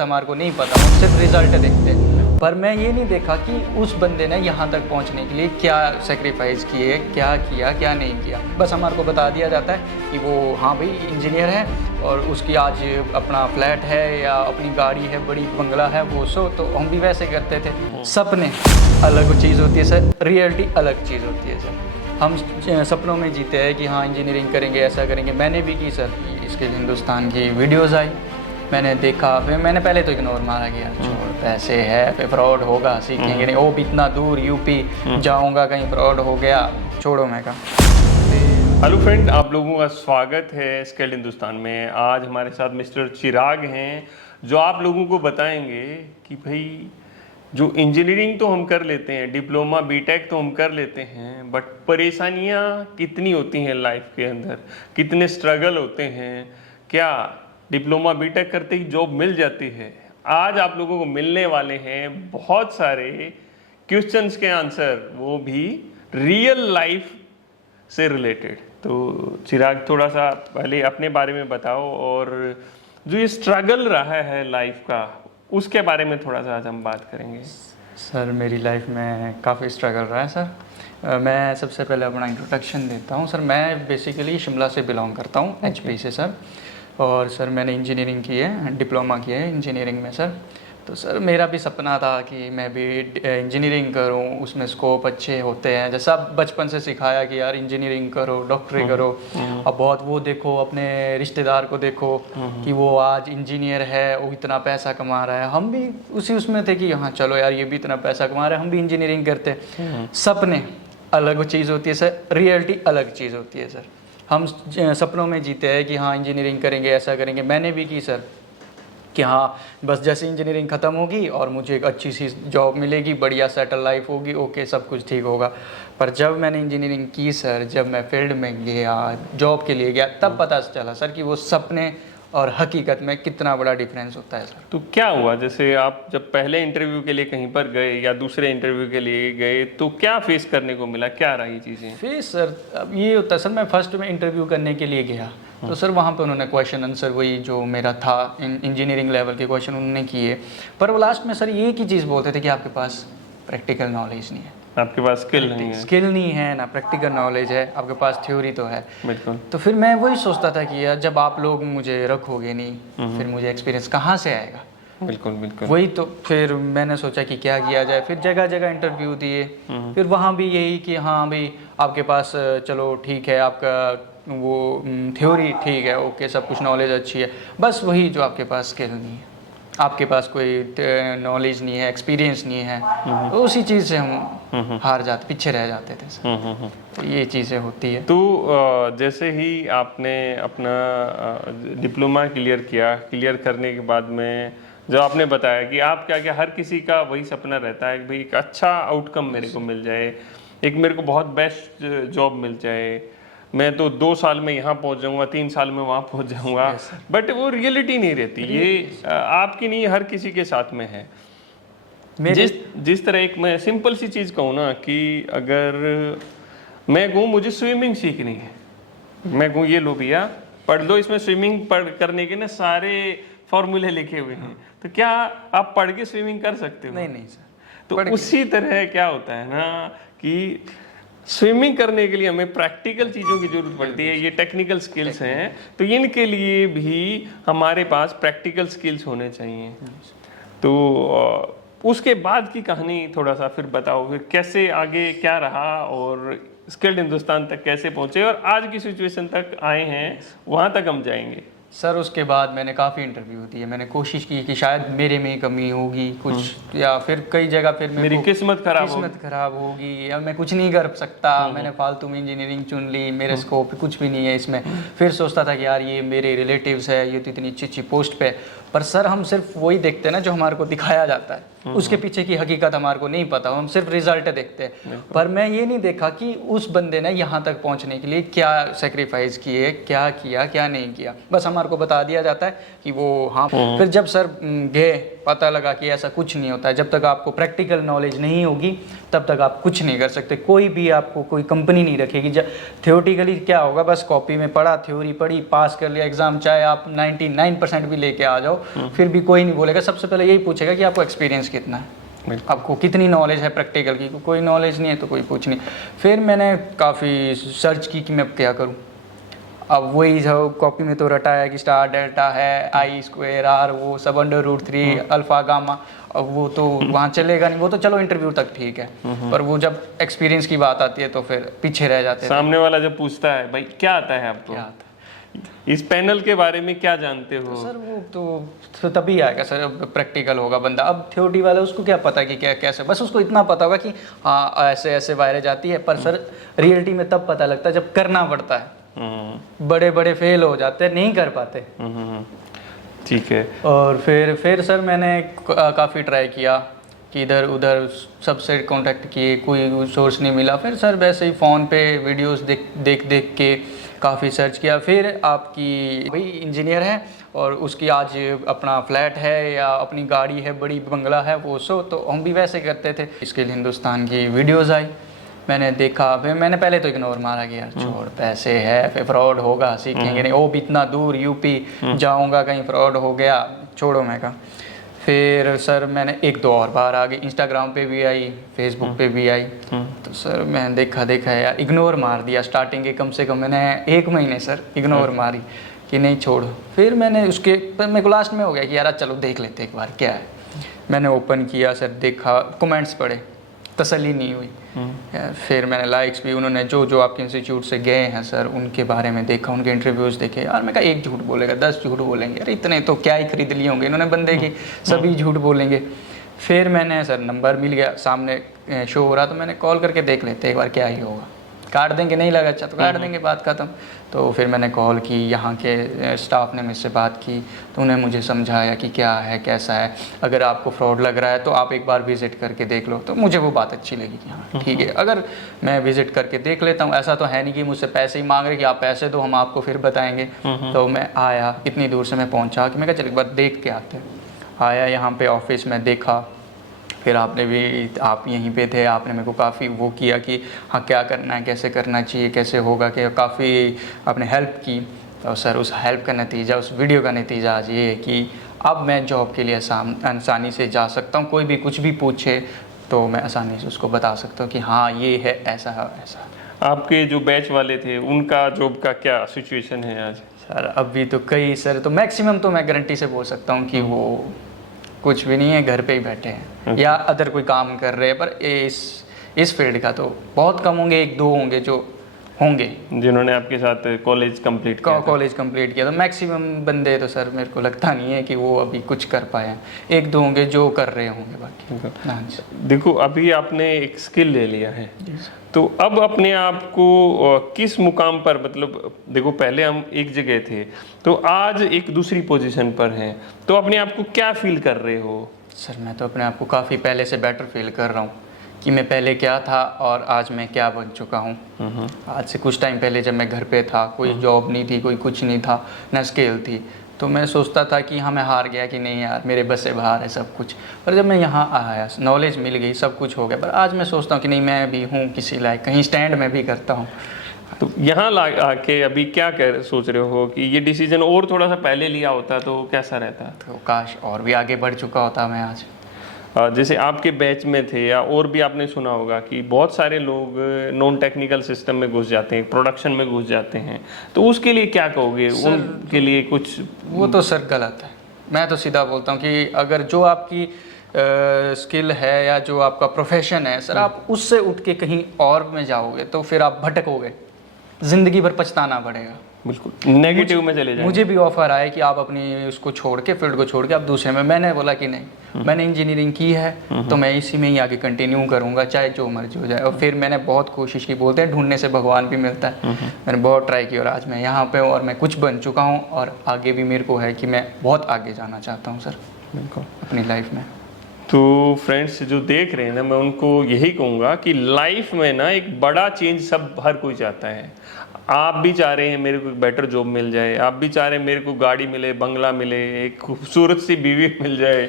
हमारे को नहीं पता, हम सिर्फ रिजल्ट देखते हैं। पर मैं ये नहीं देखा कि उस बंदे ने यहाँ तक पहुँचने के लिए क्या सेक्रीफाइस किए, क्या किया, क्या नहीं किया। बस हमारे को बता दिया जाता है कि वो हाँ भाई इंजीनियर है और उसकी आज अपना फ्लैट है या अपनी गाड़ी है, बड़ी बंगला है, वो सो। तो हम भी वैसे करते थे। सपने अलग चीज़ होती है सर, रियलिटी अलग चीज़ होती है सर। हम सपनों में जीते हैं कि हाँ इंजीनियरिंग करेंगे, ऐसा करेंगे। मैंने भी की सर, इसके हिंदुस्तान की वीडियोज़ आई, मैंने देखा, फिर मैंने पहले तो इग्नोर मारा गया, छोड़ पैसे है, फिर फ्रॉड होगा, सीखेंगे नहीं, ओ भी इतना दूर यूपी जाऊंगा, कहीं फ्रॉड हो गया, छोड़ो मैं कहा। हेलो फ्रेंड, आप लोगों का स्वागत है स्किल्ड हिंदुस्तान में। आज हमारे साथ मिस्टर चिराग हैं जो आप लोगों को बताएंगे कि भाई जो इंजीनियरिंग तो हम कर लेते हैं, डिप्लोमा बीटेक तो हम कर लेते हैं, बट परेशानियां कितनी होती हैं लाइफ के अंदर, कितने स्ट्रगल होते हैं। क्या डिप्लोमा बीटेक करते ही जॉब मिल जाती है? आज आप लोगों को मिलने वाले हैं बहुत सारे क्वेश्चंस के आंसर, वो भी रियल लाइफ से रिलेटेड। तो चिराग, थोड़ा सा पहले अपने बारे में बताओ और जो ये स्ट्रगल रहा है लाइफ का, उसके बारे में थोड़ा सा आज हम बात करेंगे। सर मेरी लाइफ में काफ़ी स्ट्रगल रहा है सर। मैं सबसे पहले अपना इंट्रोडक्शन देता हूँ सर। मैं बेसिकली शिमला से बिलोंग करता हूँ, एचपी से सर। और सर मैंने इंजीनियरिंग की है, डिप्लोमा किया है इंजीनियरिंग में सर। तो सर मेरा भी सपना था कि मैं भी इंजीनियरिंग करूं, उसमें स्कोप अच्छे होते हैं, जैसा बचपन से सिखाया कि यार इंजीनियरिंग करो, डॉक्टरी करो। अब बहुत वो देखो, अपने रिश्तेदार को देखो कि वो आज इंजीनियर है, वो इतना पैसा कमा रहा है, हम भी उसी उसमें थे कि हाँ चलो यार ये भी इतना पैसा कमा रहा है, हम भी इंजीनियरिंग करते। सपने अलग चीज़ होती है सर, रियलिटी अलग चीज़ होती है सर। हम सपनों में जीते हैं कि हाँ इंजीनियरिंग करेंगे, ऐसा करेंगे। मैंने भी की सर कि हाँ बस जैसे इंजीनियरिंग ख़त्म होगी और मुझे एक अच्छी सी जॉब मिलेगी, बढ़िया सेटल लाइफ होगी, ओके सब कुछ ठीक होगा। पर जब मैंने इंजीनियरिंग की सर, जब मैं फील्ड में गया, जॉब के लिए गया, तब पता चला सर कि वो सपने और हकीकत में कितना बड़ा डिफरेंस होता है सर। तो क्या हुआ, जैसे आप जब पहले इंटरव्यू के लिए कहीं पर गए या दूसरे इंटरव्यू के लिए गए, तो क्या फेस करने को मिला, क्या रही चीज़ें? फेस सर अब ये होता है सर, मैं फर्स्ट में इंटरव्यू करने के लिए गया तो सर वहाँ पे उन्होंने क्वेश्चन आंसर वही जो मेरा था इंजीनियरिंग लेवल के क्वेश्चन उन्होंने किए। पर वो लास्ट में सर ये की चीज़ बोलते थे कि आपके पास प्रैक्टिकल नॉलेज नहीं है, आपके पास स्किल नहीं है, स्किल नहीं है ना प्रैक्टिकल नॉलेज है, आपके पास थ्योरी तो है। बिल्कुल। तो फिर मैं वही सोचता था कि यार जब आप लोग मुझे रखोगे नहीं, फिर मुझे एक्सपीरियंस कहाँ से आएगा? बिल्कुल बिल्कुल। वही तो फिर मैंने सोचा कि क्या किया जाए। फिर जगह जगह इंटरव्यू दिए, फिर वहाँ भी यही कि हाँ भाई आपके पास चलो ठीक है, आपका वो थ्योरी ठीक है, ओके सब कुछ नॉलेज अच्छी है, बस वही जो आपके पास स्किल नहीं है, आपके पास कोई नॉलेज नहीं है, एक्सपीरियंस नहीं है, तो उसी चीज़ से हम हार जाते, पीछे रह जाते थे सर। तो ये चीज़ें होती है। तो जैसे ही आपने अपना डिप्लोमा क्लियर किया, क्लियर करने के बाद में जो आपने बताया कि आप क्या क्या, हर किसी का वही सपना रहता है कि भाई एक अच्छा आउटकम मेरे को मिल जाए, एक मेरे को बहुत बेस्ट जॉब मिल जाए, मैं तो 2 साल में यहाँ पहुँच जाऊँगा, 3 साल में वहाँ पहुँच जाऊँगा। बट वो रियलिटी नहीं रहती, ये आपकी नहीं, हर किसी के साथ में है। जिस तरह एक मैं सिंपल सी चीज़ कहूँ ना, कि अगर मैं कहूँ मुझे स्विमिंग सीखनी है, मैं कहूँ ये लो भैया पढ़ लो, इसमें स्विमिंग करने के ना सारे फॉर्मूले लिखे हुए हैं, तो क्या आप पढ़ के स्विमिंग कर सकते हो? नहीं सर। तो उसी तरह क्या होता है ना कि स्विमिंग करने के लिए हमें प्रैक्टिकल चीज़ों की जरूरत पड़ती है। ये टेक्निकल स्किल्स हैं, तो इनके लिए भी हमारे पास प्रैक्टिकल स्किल्स होने चाहिए। तो उसके बाद की कहानी थोड़ा सा फिर बताओ, फिर कैसे आगे क्या रहा और स्किल्ड हिंदुस्तान तक कैसे पहुंचे और आज की सिचुएशन तक आए हैं, वहां तक हम जाएंगे। सर उसके बाद मैंने काफ़ी इंटरव्यू दिए, मैंने कोशिश की कि शायद मेरे में कमी होगी कुछ, या फिर कई जगह फिर मेरी किस्मत खराब होगी या मैं कुछ नहीं कर सकता, मैंने फालतू में इंजीनियरिंग चुन ली, मेरे स्कोप कुछ भी नहीं है इसमें। फिर सोचता था कि यार ये मेरे रिलेटिव्स है, ये तो इतनी अच्छी अच्छी पोस्ट पे। पर सर हम सिर्फ वही देखते हैं ना जो हमारे को दिखाया जाता है, उसके पीछे की हकीकत हमारे को नहीं पता, हम सिर्फ रिजल्ट देखते हैं। पर मैं ये नहीं देखा कि उस बंदे ने यहाँ तक पहुँचने के लिए क्या सेक्रीफाइस किए, क्या किया, क्या नहीं किया। बस हमारे को बता दिया जाता है कि वो हाँ। फिर जब सर गए पता लगा कि ऐसा कुछ नहीं होता है। जब तक आपको प्रैक्टिकल नॉलेज नहीं होगी तब तक आप कुछ नहीं कर सकते। कोई भी आपको कोई कंपनी नहीं रखेगी। जब थियोरेटिकली क्या होगा, बस कॉपी में पढ़ा, थ्योरी पढ़ी, पास कर लिया एग्जाम, चाहे आप 99% भी लेके आ जाओ फिर भी कोई नहीं बोलेगा। सबसे पहले यही पूछेगा कि आपको एक्सपीरियंस कितना है, आपको कितनी नॉलेज है प्रैक्टिकल की। कोई नॉलेज नहीं है तो कोई कुछ नहीं। फिर मैंने काफ़ी सर्च की कि मैं अब क्या करूँ। अब वही जो कॉपी में तो रटा है कि स्टार डेल्टा है, आई स्क्वायर आर, वो सब √3 अल्फा गामा, अब वो तो वहाँ चलेगा नहीं। वो तो चलो इंटरव्यू तक ठीक है, पर वो जब एक्सपीरियंस की बात आती है तो फिर पीछे रह जाते हैं। सामने वाला जब पूछता है भाई क्या आता है आपको, क्या आता इस पैनल के बारे में क्या जानते हो, सर वो तो तभी आएगा सर जब प्रैक्टिकल होगा बंदा। अब थ्योरी वाला उसको क्या पता कि क्या कैसे, बस उसको इतना पता होगा कि हाँ ऐसे ऐसे वायरस जाती है। पर सर रियलिटी में तब पता लगता है जब करना पड़ता है। बड़े बड़े फेल हो जाते हैं, नहीं कर पाते। ठीक है। और फिर सर मैंने काफ़ी ट्राई किया कि इधर उधर सबसे कांटेक्ट किए, कोई सोर्स नहीं मिला। फिर सर वैसे ही फ़ोन पे वीडियोस देख के काफ़ी सर्च किया। फिर आपकी भाई इंजीनियर है और उसकी आज अपना फ्लैट है या अपनी गाड़ी है, बड़ी बंगला है वो सो, तो हम भी वैसे करते थे। स्किल हिंदुस्तान की वीडियोज़ आई, मैंने देखा। फिर मैंने पहले तो इग्नोर मारा कि यार छोड़, पैसे है, फिर फ्रॉड होगा, सीखेंगे नहीं, वो भी इतना दूर यूपी जाऊंगा, कहीं फ्रॉड हो गया, छोड़ो मैं कहा। फिर सर मैंने 1-2 और बार आ गई, इंस्टाग्राम पे भी आई, फेसबुक पे भी आई। तो सर मैं देखा यार, इग्नोर मार दिया। स्टार्टिंग के कम से कम मैंने 1 महीने सर इग्नोर मारी कि नहीं छोड़ो। फिर मैंने उसके पर मेरे को लास्ट में हो गया कि यार चलो देख लेते एक बार क्या है। मैंने ओपन किया सर, देखा, कमेंट्स पढ़े, तसल्ली नहीं हुई। फिर मैंने लाइक्स भी, उन्होंने जो आपके इंस्टीट्यूट से गए हैं सर उनके बारे में देखा, उनके इंटरव्यूज़ देखे। यार मैं कहा एक झूठ बोलेगा 10 झूठ बोलेंगे, यार इतने तो क्या ही खरीद लिए होंगे इन्होंने बंदे की, सभी झूठ बोलेंगे। फिर मैंने सर नंबर मिल गया, सामने शो हो रहा, तो मैंने कॉल करके देख लेते एक बार क्या ही होगा, काट देंगे, नहीं लगा अच्छा तो काट देंगे, बात ख़त्म। तो फिर मैंने कॉल की, यहाँ के स्टाफ ने मुझसे बात की, तो उन्हें मुझे समझाया कि क्या है कैसा है, अगर आपको फ्रॉड लग रहा है तो आप एक बार विज़िट करके देख लो। तो मुझे वो बात अच्छी लगी कि हाँ ठीक है, अगर मैं विज़िट करके देख लेता हूँ, ऐसा तो है नहीं कि मुझसे पैसे ही मांग रहे कि आप पैसे दो हम आपको फिर बताएंगे। तो मैं आया, इतनी दूर से मैं पहुँचा कि मैं कहा चल एक बार देख के आते। आया यहाँ पे ऑफिस में, देखा। फिर आपने भी, आप यहीं पे थे, आपने मेरे को काफ़ी वो किया कि हाँ क्या करना है, कैसे करना चाहिए, कैसे होगा, कि काफ़ी आपने हेल्प की। तो सर उस हेल्प का नतीजा, उस वीडियो का नतीजा आज ये है कि अब मैं जॉब के लिए आसानी से जा सकता हूँ। कोई भी कुछ भी पूछे तो मैं आसानी से उसको बता सकता हूँ कि हाँ ये है, ऐसा है, ऐसा। आपके जो बैच वाले थे उनका जॉब का क्या सिचुएशन है आज? सर अभी तो कई सर, तो मैक्सिमम तो मैं गारंटी से बोल सकता हूँ कि वो कुछ भी नहीं है, घर पे ही बैठे हैं या अदर कोई काम कर रहे हैं। पर इस फील्ड का तो बहुत कम होंगे, 1-2 होंगे जो होंगे जिन्होंने आपके साथ कॉलेज कंप्लीट किया। कॉलेज कंप्लीट किया। तो मैक्सिमम बंदे तो सर मेरे को लगता नहीं है कि वो अभी कुछ कर पाए हैं, 1-2 होंगे जो कर रहे होंगे, बाकी हाँ जी। देखो अभी आपने एक स्किल ले लिया है, तो अब अपने आप को किस मुकाम पर, मतलब देखो पहले हम एक जगह थे तो आज एक दूसरी पोजीशन पर हैं, तो अपने आप को क्या फील कर रहे हो? सर मैं तो अपने आप को काफ़ी पहले से बेटर फील कर रहा हूँ कि मैं पहले क्या था और आज मैं क्या बन चुका हूँ। आज से कुछ टाइम पहले जब मैं घर पे था, कोई जॉब नहीं थी, कोई कुछ नहीं था, ना स्किल थी, तो मैं सोचता था कि हाँ मैं हार गया, कि नहीं यार मेरे बस से बाहर है सब कुछ। पर जब मैं यहाँ आया, नॉलेज मिल गई, सब कुछ हो गया, पर आज मैं सोचता हूँ कि नहीं मैं भी हूँ किसी लायक, कहीं स्टैंड में भी करता हूँ। तो यहाँ आके अभी क्या सोच रहे हो कि ये डिसीजन और थोड़ा सा पहले लिया होता तो कैसा रहता? तो काश और भी आगे बढ़ चुका होता मैं आज। जैसे आपके बैच में थे या और भी आपने सुना होगा कि बहुत सारे लोग नॉन टेक्निकल सिस्टम में घुस जाते हैं, प्रोडक्शन में घुस जाते हैं, तो उसके लिए क्या कहोगे? उनके लिए कुछ वो तो सर गलत है। मैं तो सीधा बोलता हूँ कि अगर जो आपकी स्किल है या जो आपका प्रोफेशन है सर, आप उससे उठ के कहीं और में जाओगे तो फिर आप भटकोगे, ज़िंदगी भर पछताना पड़ेगा। बिल्कुल नेगेटिव में चले जाएंगे। मुझे भी ऑफर आए कि आप अपनी उसको छोड़ के, फील्ड को छोड़ के आप दूसरे में, मैंने बोला कि नहीं, मैंने इंजीनियरिंग की है तो मैं इसी में ही आगे कंटिन्यू करूँगा, चाहे जो मर्जी हो जाए। और फिर मैंने बहुत कोशिश की, बोलते हैं ढूंढने से भगवान भी मिलता है। मैंने बहुत ट्राई की और आज मैं यहाँ पे हूँ और मैं कुछ बन चुका हूँ और आगे भी मेरे को है कि मैं बहुत आगे जाना चाहता हूँ सर बिल्कुल अपनी लाइफ में। तो फ्रेंड्स जो देख रहे हैं ना, मैं उनको यही कहूँगा कि लाइफ में ना एक बड़ा चेंज सब हर कोई चाहता है। आप भी चाह रहे हैं मेरे को एक बेटर जॉब मिल जाए, आप भी चाह रहे हैं मेरे को गाड़ी मिले, बंगला मिले, एक खूबसूरत सी बीवी मिल जाए,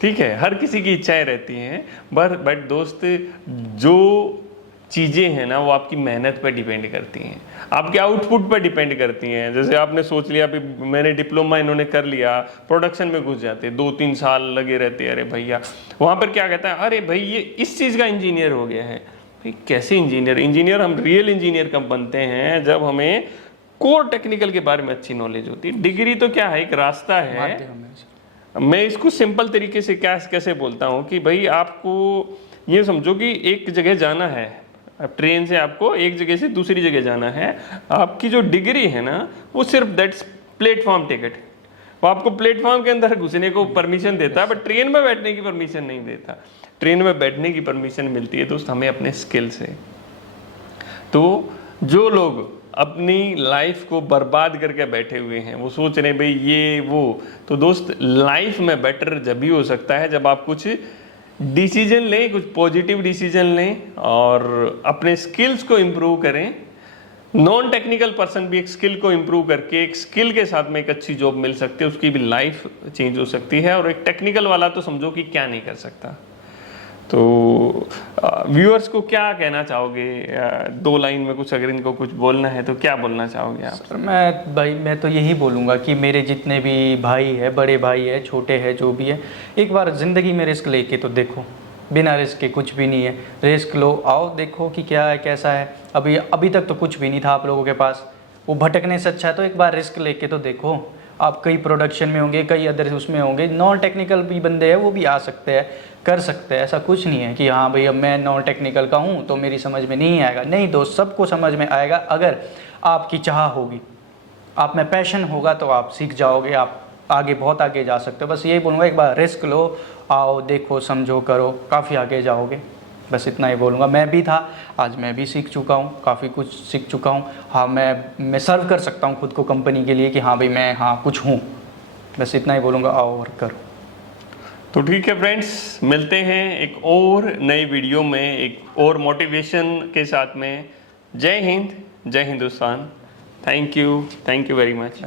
ठीक है, हर किसी की इच्छाएं रहती हैं, बट दोस्त जो चीज़ें हैं ना वो आपकी मेहनत पर डिपेंड करती हैं, आपके आउटपुट पर डिपेंड करती हैं। जैसे आपने सोच लिया, अभी मैंने डिप्लोमा इन्होंने कर लिया, प्रोडक्शन में घुस जाते, 2-3 साल लगे रहते, अरे भैया वहाँ पर क्या कहता है, अरे भाई ये इस चीज़ का इंजीनियर हो गया है। भाई कैसे इंजीनियर हम रियल इंजीनियर कब बनते हैं, जब हमें कोर टेक्निकल के बारे में अच्छी नॉलेज होती है। डिग्री तो क्या है, एक रास्ता है। माध्यम है सर। मैं इसको सिंपल तरीके से कैसे बोलता हूँ कि भाई आपको ये समझो कि एक जगह जाना है, अब ट्रेन से आपको एक जगह से दूसरी जगह जाना है, आपकी जो डिग्री है ना वो सिर्फ दैट्स प्लेटफॉर्म टिकट, वो आपको प्लेटफॉर्म के अंदर घुसने को परमिशन देता है, बट ट्रेन में बैठने की परमिशन नहीं देता। ट्रेन में बैठने की परमिशन मिलती है दोस्त हमें अपने स्किल से। तो जो लोग अपनी लाइफ को बर्बाद करके बैठे हुए हैं, वो सोच रहे हैं भाई ये वो, तो दोस्त लाइफ में बेटर जब भी हो सकता है जब आप कुछ डिसीजन लें, कुछ पॉजिटिव डिसीजन लें और अपने स्किल्स को इम्प्रूव करें। नॉन टेक्निकल पर्सन भी एक स्किल को इम्प्रूव करके एक स्किल के साथ में एक अच्छी जॉब मिल सकती है, उसकी भी लाइफ चेंज हो सकती है। और एक टेक्निकल वाला तो समझो कि क्या नहीं कर सकता। तो व्यूअर्स को क्या कहना चाहोगे, 2 लाइन में कुछ अगर इनको कुछ बोलना है तो क्या बोलना चाहोगे आप? सर मैं तो यही बोलूँगा कि मेरे जितने भी भाई है, बड़े भाई है, छोटे हैं, जो भी है, एक बार ज़िंदगी में रिस्क लेके तो देखो। बिना रिस्क के कुछ भी नहीं है। रिस्क लो, आओ देखो कि क्या है, कैसा है। अभी तक तो कुछ भी नहीं था आप लोगों के पास, वो भटकने से अच्छा है तो एक बार रिस्क लेके तो देखो। आप कई प्रोडक्शन में होंगे, कई अदर उसमें होंगे, नॉन टेक्निकल भी बंदे हैं वो भी आ सकते हैं, कर सकते हैं। ऐसा कुछ नहीं है कि हाँ भाई अब मैं नॉन टेक्निकल का हूँ तो मेरी समझ में नहीं आएगा। नहीं दोस्त, सबको समझ में आएगा अगर आपकी चाह होगी, आप में पैशन होगा तो आप सीख जाओगे, आप आगे बहुत आगे जा सकते हो। बस यही बोलूँगा, एक बार रिस्क लो, आओ देखो, समझो, करो, काफ़ी आगे जाओगे। बस इतना ही बोलूँगा। मैं भी था, आज मैं भी सीख चुका हूँ, काफ़ी कुछ सीख चुका हूँ। हाँ मैं सर्व कर सकता हूँ खुद को कंपनी के लिए कि हाँ भाई मैं हाँ कुछ हूँ। बस इतना ही बोलूँगा, आओ और करो। तो ठीक है फ्रेंड्स, मिलते हैं एक और नई वीडियो में एक और मोटिवेशन के साथ में। जय हिंद, जय Hindustan. Thank you very much.